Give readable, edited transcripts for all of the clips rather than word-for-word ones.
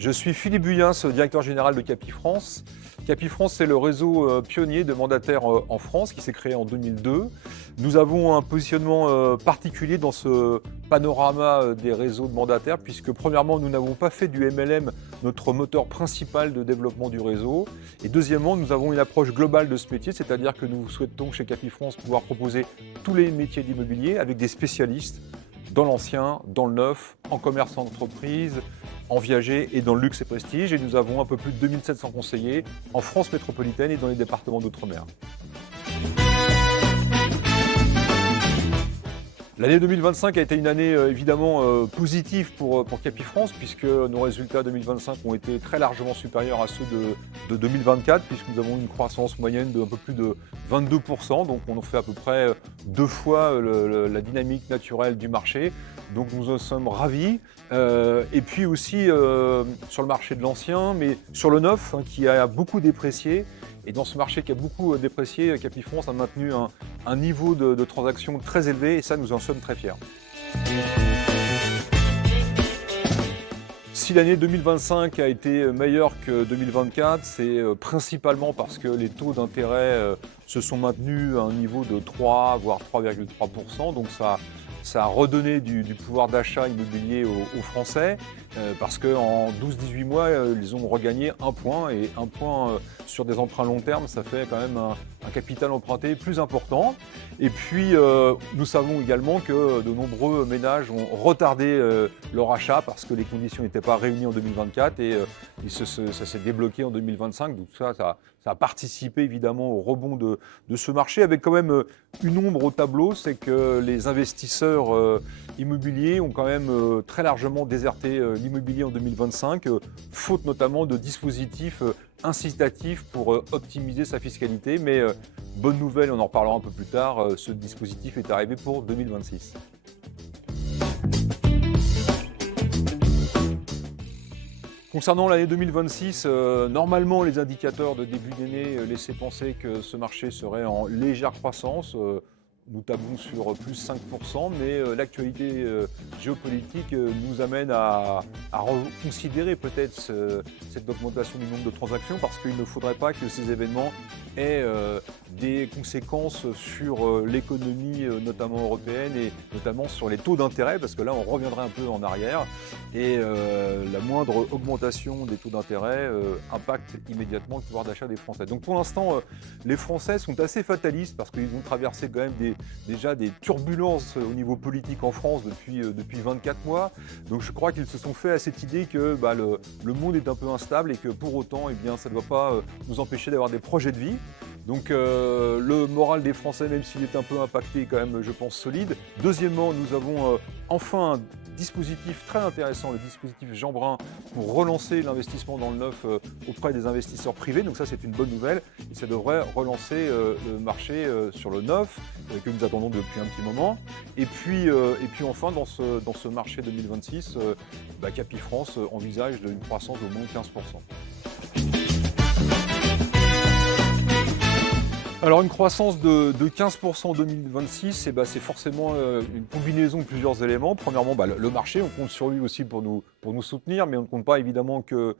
Je suis Philippe Buyens, directeur général de Capifrance. Capifrance, c'est le réseau pionnier de mandataires en France qui s'est créé en 2002. Nous avons un positionnement particulier dans ce panorama des réseaux de mandataires puisque premièrement, nous n'avons pas fait du MLM notre moteur principal de développement du réseau. Et deuxièmement, nous avons une approche globale de ce métier, c'est-à-dire que nous souhaitons chez Capifrance pouvoir proposer tous les métiers d'immobilier avec des spécialistes dans l'ancien, dans le neuf, en commerce d'entreprise, en viager et dans le luxe et prestige. Et nous avons un peu plus de 2700 conseillers en France métropolitaine et dans les départements d'outre-mer. L'année 2025 a été une année évidemment positive pour Capifrance puisque nos résultats 2025 ont été très largement supérieurs à ceux de 2024 puisque nous avons une croissance moyenne d'un peu plus de 22%. Donc on fait à peu près 2 fois la dynamique naturelle du marché. Donc nous en sommes ravis. Et puis aussi sur le marché de l'ancien, mais sur le neuf qui a beaucoup déprécié. Et dans ce marché qui a beaucoup déprécié, Capifrance a maintenu un niveau de transaction très élevé et ça, nous en sommes très fiers. Si l'année 2025 a été meilleure que 2024, c'est principalement parce que les taux d'intérêt se sont maintenus à un niveau de 3, voire 3,3%. Donc ça a redonné du pouvoir d'achat immobilier aux Français parce qu'en 12-18 mois, ils ont regagné 1 point et 1 point sur des emprunts long terme, ça fait quand même un capital emprunté plus important. Et puis, nous savons également que de nombreux ménages ont retardé leur achat parce que les conditions n'étaient pas réunies en 2024 et ça s'est débloqué en 2025. Donc ça a participé évidemment au rebond de ce marché avec quand même une ombre au tableau, c'est que les investisseurs immobiliers ont quand même très largement déserté l'immobilier en 2025, faute notamment de dispositifs incitatifs pour optimiser sa fiscalité. Mais bonne nouvelle, on en reparlera un peu plus tard, ce dispositif est arrivé pour 2026. Concernant l'année 2026, normalement les indicateurs de début d'année laissaient penser que ce marché serait en légère croissance. Nous tablons sur plus 5%, mais l'actualité géopolitique nous amène à reconsidérer peut-être cette augmentation du nombre de transactions parce qu'il ne faudrait pas que ces événements aient des conséquences sur l'économie notamment européenne et notamment sur les taux d'intérêt parce que là on reviendrait un peu en arrière et la moindre augmentation des taux d'intérêt impacte immédiatement le pouvoir d'achat des Français. Donc pour l'instant, les Français sont assez fatalistes parce qu'ils ont traversé quand même déjà des turbulences au niveau politique en France depuis 24 mois. Donc je crois qu'ils se sont fait à cette idée que le monde est un peu instable et que pour autant, eh bien, ça ne doit pas nous empêcher d'avoir des projets de vie. Donc le moral des Français, même s'il est un peu impacté, est quand même, je pense, solide. Deuxièmement, nous avons enfin un dispositif très intéressant, le dispositif Jeanbrun, pour relancer l'investissement dans le neuf auprès des investisseurs privés. Donc ça, c'est une bonne nouvelle et ça devrait relancer le marché sur le neuf que nous attendons depuis un petit moment. Et puis enfin, dans ce marché 2026, Capifrance envisage une croissance d'au moins 15%. Alors une croissance de 15% en 2026, c'est forcément une combinaison de plusieurs éléments. Premièrement, le marché, on compte sur lui aussi pour nous soutenir, mais on ne compte pas évidemment que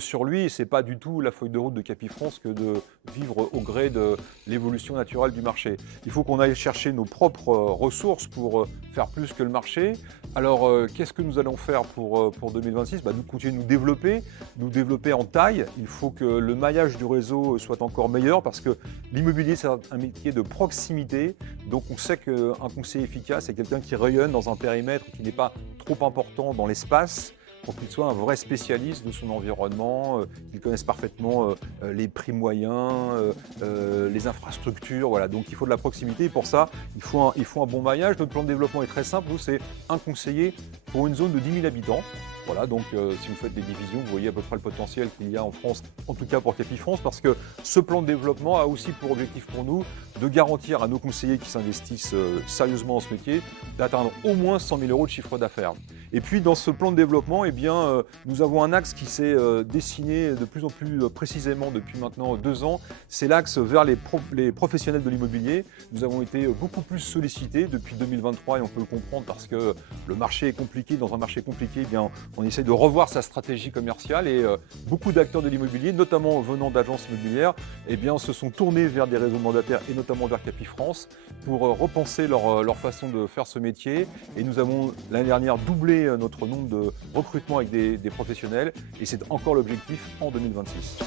sur lui. Et ce n'est pas du tout la feuille de route de Capifrance que de vivre au gré de l'évolution naturelle du marché. Il faut qu'on aille chercher nos propres ressources pour faire plus que le marché. Alors, qu'est-ce que nous allons faire pour 2026 ? Nous continuer de nous développer en taille. Il faut que le maillage du réseau soit encore meilleur parce que l'immobilier, c'est un métier de proximité. Donc, on sait qu'un conseiller efficace, c'est quelqu'un qui rayonne dans un périmètre qui n'est pas trop important dans l'espace, pour qu'il soit un vrai spécialiste de son environnement, qu'il connaisse parfaitement les prix moyens, les infrastructures, voilà. Donc il faut de la proximité et pour ça, il faut un bon maillage. Notre plan de développement est très simple, nous c'est un conseiller pour une zone de 10 000 habitants. Voilà, donc si vous faites des divisions, vous voyez à peu près le potentiel qu'il y a en France, en tout cas pour Capifrance, parce que ce plan de développement a aussi pour objectif pour nous de garantir à nos conseillers qui s'investissent sérieusement dans ce métier d'atteindre au moins 100 000 € de chiffre d'affaires. Et puis dans ce plan de développement, eh bien, nous avons un axe qui s'est dessiné de plus en plus précisément depuis maintenant 2 ans. C'est l'axe vers les professionnels de l'immobilier. Nous avons été beaucoup plus sollicités depuis 2023 et on peut le comprendre parce que le marché est compliqué. compliqué, dans un marché compliqué, eh bien, on essaie de revoir sa stratégie commerciale et beaucoup d'acteurs de l'immobilier, notamment venant d'agences immobilières, eh bien, se sont tournés vers des réseaux mandataires et notamment vers Capifrance pour repenser leur façon de faire ce métier. Et nous avons l'année dernière doublé notre nombre de recrutements avec des professionnels et c'est encore l'objectif en 2026.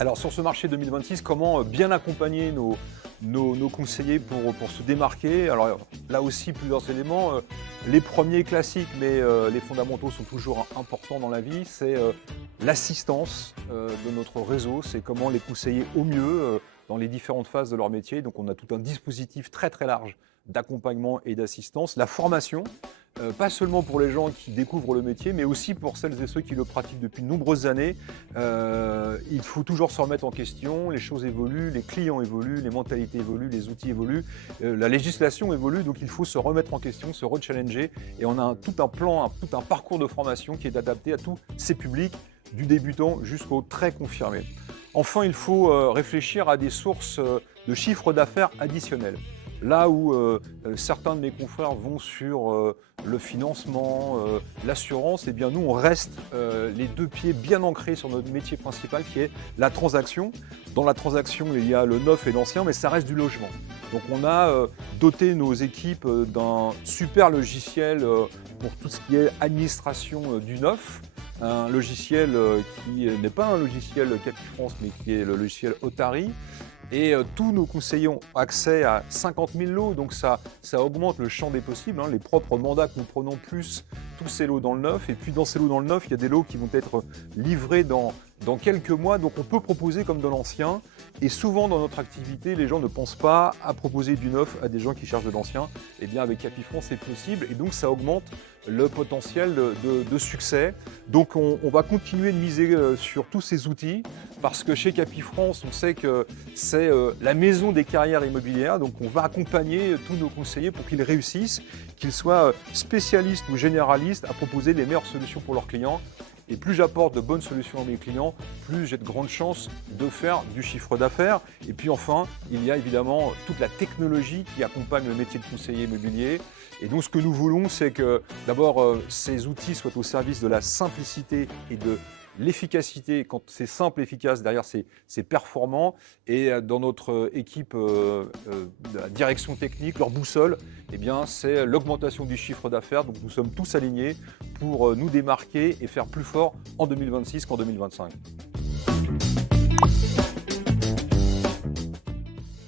Alors sur ce marché 2026, comment bien accompagner nos conseillers pour se démarquer? Alors là aussi plusieurs éléments. Les premiers classiques, mais les fondamentaux sont toujours importants dans la vie, c'est l'assistance de notre réseau, c'est comment les conseiller au mieux dans les différentes phases de leur métier. Donc on a tout un dispositif très très large d'accompagnement et d'assistance. La formation, pas seulement pour les gens qui découvrent le métier, mais aussi pour celles et ceux qui le pratiquent depuis de nombreuses années. Il faut toujours se remettre en question, les choses évoluent, les clients évoluent, les mentalités évoluent, les outils évoluent, la législation évolue, donc il faut se remettre en question, se rechallenger. Et on a tout un plan, tout un parcours de formation qui est adapté à tous ces publics, du débutant jusqu'au très confirmé. Enfin, il faut réfléchir à des sources de chiffre d'affaires additionnels. Là où certains de mes confrères vont sur le financement, l'assurance, eh bien nous on reste les deux pieds bien ancrés sur notre métier principal qui est la transaction. Dans la transaction, il y a le neuf et l'ancien, mais ça reste du logement. Donc on a doté nos équipes d'un super logiciel pour tout ce qui est administration du neuf. Un logiciel qui n'est pas un logiciel Capifrance, mais qui est le logiciel Otari. Et tous nos conseillers ont accès à 50 000 lots, donc ça augmente le champ des possibles, les propres mandats que nous prenons plus tous ces lots dans le neuf. Et puis dans ces lots dans le neuf, il y a des lots qui vont être livrés dans quelques mois, donc on peut proposer comme de l'ancien. Et souvent dans notre activité, les gens ne pensent pas à proposer du neuf à des gens qui cherchent de l'ancien. Et bien avec Capifrance, c'est possible et donc ça augmente le potentiel de succès. Donc on va continuer de miser sur tous ces outils parce que chez Capifrance, on sait que c'est la maison des carrières immobilières. Donc on va accompagner tous nos conseillers pour qu'ils réussissent, qu'ils soient spécialistes ou généralistes à proposer les meilleures solutions pour leurs clients. Et plus j'apporte de bonnes solutions à mes clients, plus j'ai de grandes chances de faire du chiffre d'affaires. Et puis enfin, il y a évidemment toute la technologie qui accompagne le métier de conseiller immobilier. Et donc ce que nous voulons, c'est que d'abord ces outils soient au service de la simplicité et de l'efficacité. Quand c'est simple, efficace, derrière c'est performant. Et dans notre équipe de la direction technique, leur boussole, eh bien, c'est l'augmentation du chiffre d'affaires. Donc nous sommes tous alignés pour nous démarquer et faire plus fort en 2026 qu'en 2025.